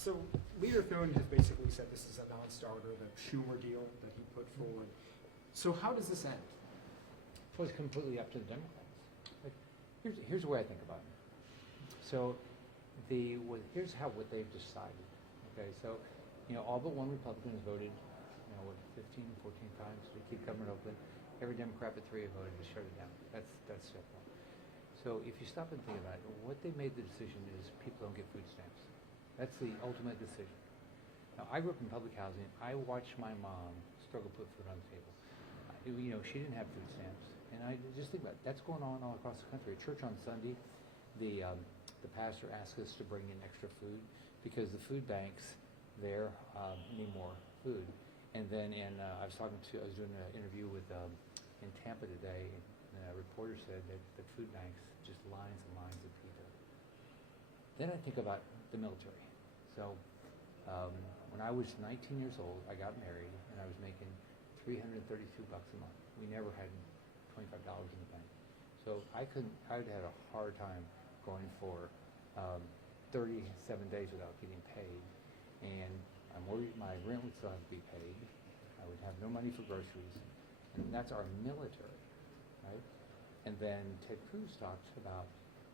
So Leader Thune has basically said this is a non-starter, the Schumer deal that he put forward. So how does this end? Well, it's completely up to the Democrats. Like, here's the way I think about it. So here's what they've decided. Okay, so all but one Republican has voted, 15, 14 times to keep government open. Every Democrat but 3 have voted to shut it down. That's step one. So if you stop and think about it, what they made the decision is people don't get food stamps. That's the ultimate decision. Now, I grew up in public housing. I watched my mom struggle to put food on the table. She didn't have food stamps. And I just think about it. That's going on all across the country. At church on Sunday, the pastor asked us to bring in extra food because the food banks there need more food. And then I was doing an interview with in Tampa today, and a reporter said that the food banks just lines and lines of people. Then I think about the military. So when I was 19 years old, I got married, and I was making $332 a month. We never had $25 in the bank. So I'd had a hard time going for 37 days without getting paid. And I'm worried my rent would still have to be paid. I would have no money for groceries. And that's our military, right? And then Ted Cruz talks about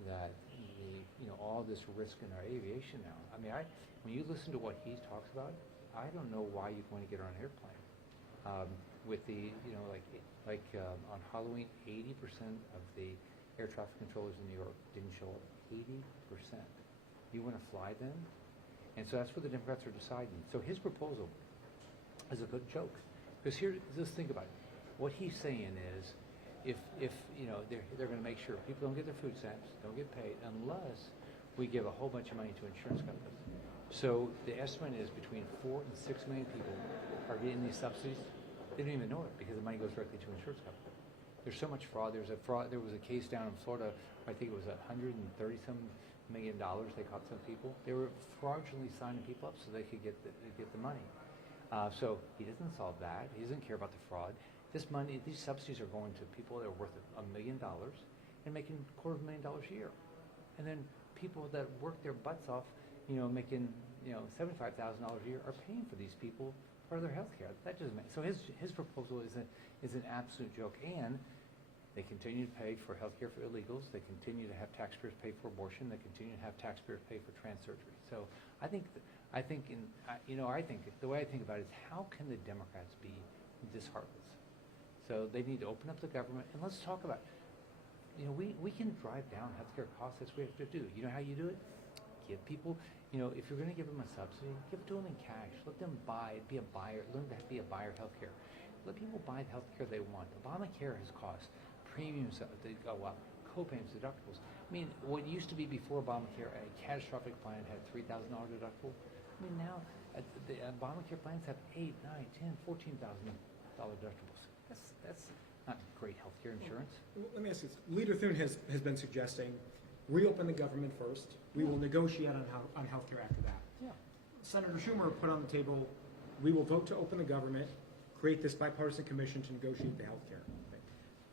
that all this risk in our aviation now. I mean, when you listen to what he talks about, I don't know why you'd want to get on an airplane. With the, on Halloween, 80% of the air traffic controllers in New York didn't show up. 80%. You want to fly them? And so that's what the Democrats are deciding. So his proposal is a good joke. Because just think about it. What he's saying is, if they're going to make sure people don't get their food stamps, don't get paid, unless we give a whole bunch of money to insurance companies. So the estimate is between 4 and 6 million people are getting these subsidies. They don't even know it because the money goes directly to insurance companies. There's so much fraud. There was a case down in Florida. I think it was $130-some million. They caught some people. They were fraudulently signing people up so they could get the money. So he doesn't solve that. He doesn't care about the fraud. This money, these subsidies are going to people that are worth $1 million and making $250,000 a year, and then people that work their butts off, making $75,000 a year are paying for these people for their health care. That doesn't make so. His proposal is an absolute joke, and they continue to pay for health care for illegals. They continue to have taxpayers pay for abortion. They continue to have taxpayers pay for trans surgery. So I think the way I think about it is, how can the Democrats be this heartless? So they need to open up the government, and let's talk about we can drive down healthcare costs. That's what we have to do. You know how you do it? Give people, if you're going to give them a subsidy, give it to them in cash. Let them be a buyer. Learn to be a buyer of healthcare. Let people buy the healthcare they want. Obamacare has cost premiums that go up, co-payments, deductibles. I mean, what used to be before Obamacare, a catastrophic plan had $3,000 deductible. I mean, now the Obamacare plans have $8,000, $9,000, $10,000, $14,000 deductibles. That's not great healthcare insurance. Well, let me ask you this. Leader Thune has been suggesting reopen the government first. We will negotiate on healthcare after that. Yeah. Senator Schumer put on the table, we will vote to open the government, create this bipartisan commission to negotiate the healthcare.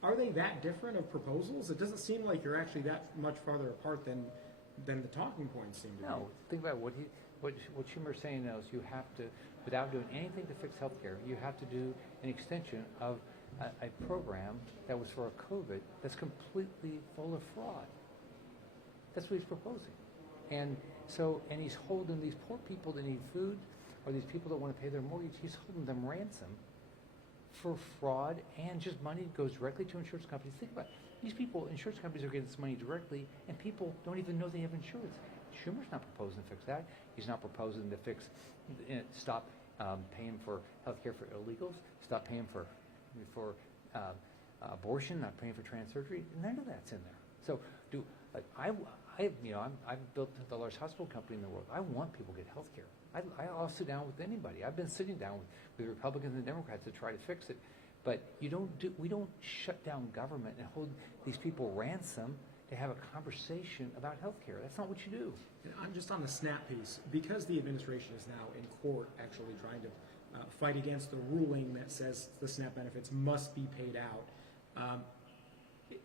Are they that different of proposals? It doesn't seem like you're actually that much farther apart than the talking points seem to be. No, think about what Schumer's saying now is you have to, without doing anything to fix healthcare, you have to do an extension of a program that was for a COVID that's completely full of fraud. That's what he's proposing. And he's holding these poor people that need food, or these people that want to pay their mortgage, he's holding them ransom for fraud, and just money goes directly to insurance companies. Think about it. These people, insurance companies are getting this money directly, and people don't even know they have insurance. Schumer's not proposing to fix that. He's not proposing to stop paying for health care for illegals, stop paying for abortion, not paying for trans surgery. None of that's in there. So I've built the largest hospital company in the world. I want people to get health care. I'll sit down with anybody. I've been sitting down with Republicans and Democrats to try to fix it. But we don't shut down government and hold these people ransom to have a conversation about health care. That's not what you do. I'm just on the SNAP piece. Because the administration is now in court actually trying to fight against the ruling that says the SNAP benefits must be paid out,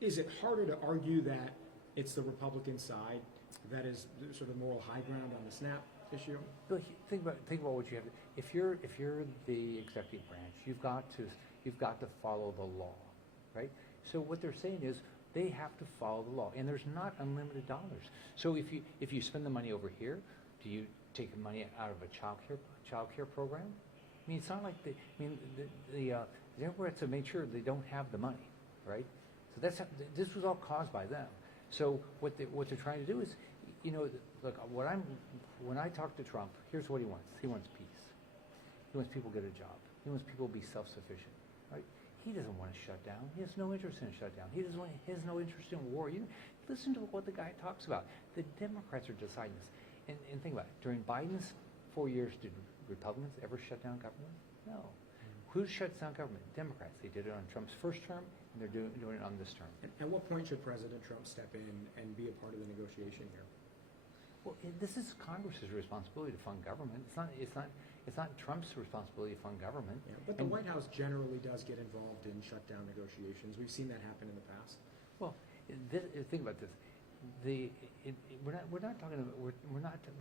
is it harder to argue that it's the Republican side that is sort of moral high ground on the SNAP issue? But think about what you have. If you're the executive branch, you've got to follow the law, right? So what they're saying is they have to follow the law, and there's not unlimited dollars. So if you spend the money over here, do you take the money out of a child care program? I mean, it's not like they have to make sure they don't have the money, right? So this was all caused by them. So what they're trying to do is, look, when I talk to Trump, here's what he wants. He wants peace. He wants people to get a job. He wants people to be self-sufficient, right? He doesn't want to shut down. He has no interest in a shutdown. He has no interest in war. Listen to what the guy talks about. The Democrats are deciding this. And think about it. During Biden's 4 years, did Republicans ever shut down government? No. Who shuts down government? Democrats. They did it on Trump's first term, and they're doing it on this term. At what point should President Trump step in and be a part of the negotiation here? Well, this is Congress's responsibility to fund government. It's not Trump's responsibility to fund government. Yeah, but the White House generally does get involved in shutdown negotiations. We've seen that happen in the past. Well, think about this. We're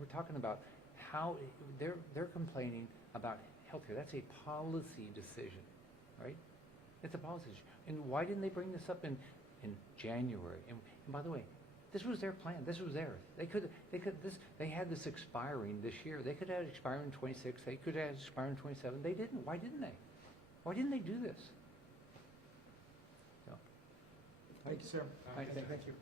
talking about how they're complaining about healthcare. That's a policy decision, right? It's a policy decision. And why didn't they bring this up in January? And by the way, this was their plan. This was theirs. They had this expiring this year. They could have it expiring in 26. They could have it expiring in 27. They didn't. Why didn't they? Why didn't they do this? Thank you, sir. All right, Thank you.